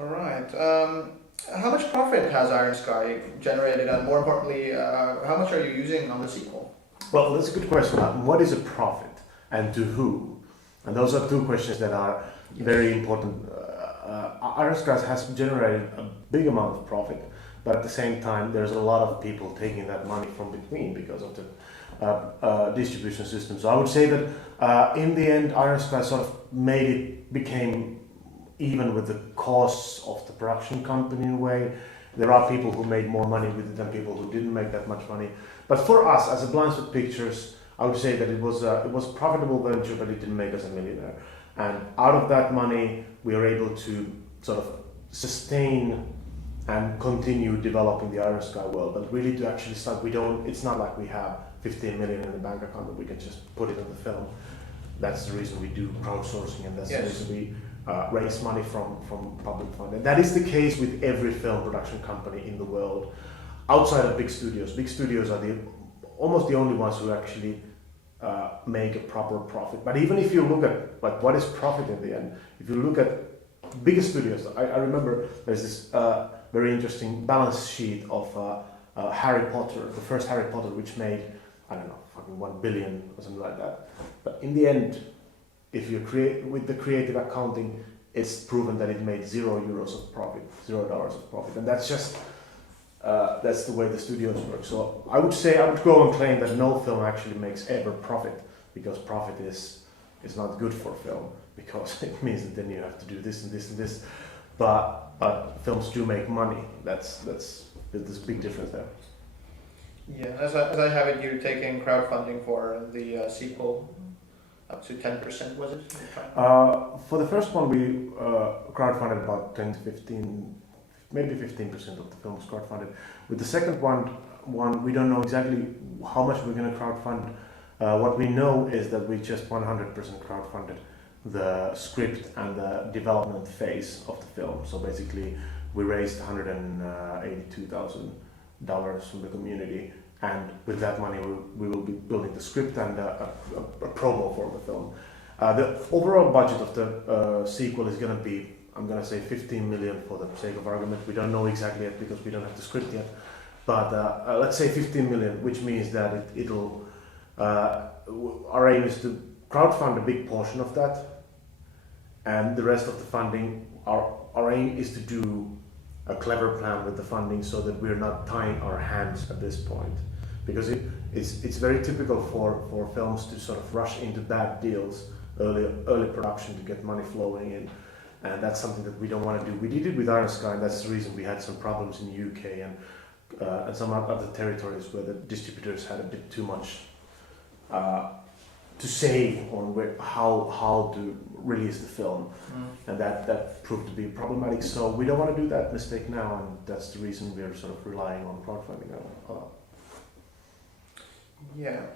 All right. How much profit has Iron Sky generated, and more importantly, how much are you using on the sequel? Well, that's a good question. What is a profit and to who? And those are two questions that are very important. Iron Skies has generated a big amount of profit, but at the same time, there's a lot of people taking that money from between because of the distribution system. So I would say that in the end, Iron Sky sort of became even with the costs of the production company in a way. There are people who made more money with it than people who didn't make that much money. But for us, as a Blind Pictures, I would say that it was a profitable venture, but it didn't make us a millionaire. And out of that money, we are able to sort of sustain and continue developing the Iron Sky world. But really, to actually start, it's not like we have 15 million in the bank account that we can just put it on the film. That's the reason we do crowdsourcing, and that's the reason we raise money from public funding. And that is the case with every film production company in the world, outside of big studios. Big studios are almost the only ones who actually make a proper profit. But even if you look at like what is profit in the end, if you look at bigger studios, I remember there's this very interesting balance sheet of Harry Potter, the first Harry Potter, which made, I don't know, fucking 1 billion or something like that. But in the end, if you create with the creative accounting, it's proven that it made €0 of profit, $0 of profit, and that's just that's the way the studios work. So I would go and claim that no film actually makes ever profit, because profit is not good for film, because it means that then you have to do this and this and this. But films do make money. There's a big difference there. Yeah, as I have it, you're taking crowdfunding for the sequel up to 10%, was it? For the first one, we crowdfunded about 10 to 15, maybe 15% of the film was crowdfunded. With the second one, we don't know exactly how much we're going to crowdfund. What we know is that we just 100% crowdfunded the script and the development phase of the film. So basically, we raised $182,000 from the community, and with that money, we will be building the script and a promo for the film. The overall budget of the sequel is going to be, I'm going to say 15 million for the sake of argument. We don't know exactly yet because we don't have the script yet. But let's say 15 million, which means that our aim is to crowdfund a big portion of that, and the rest of the funding, our aim is to do a clever plan with the funding so that we're not tying our hands at this point. Because it's very typical for films to sort of rush into bad deals, early production to get money flowing in. And that's something that we don't want to do. We did it with Iron Sky, and that's the reason we had some problems in the UK and some other territories where the distributors had a bit too much to say on how to release the film, and that proved to be problematic. So we don't want to do that mistake now, and that's the reason we're sort of relying on crowdfunding now. Yeah.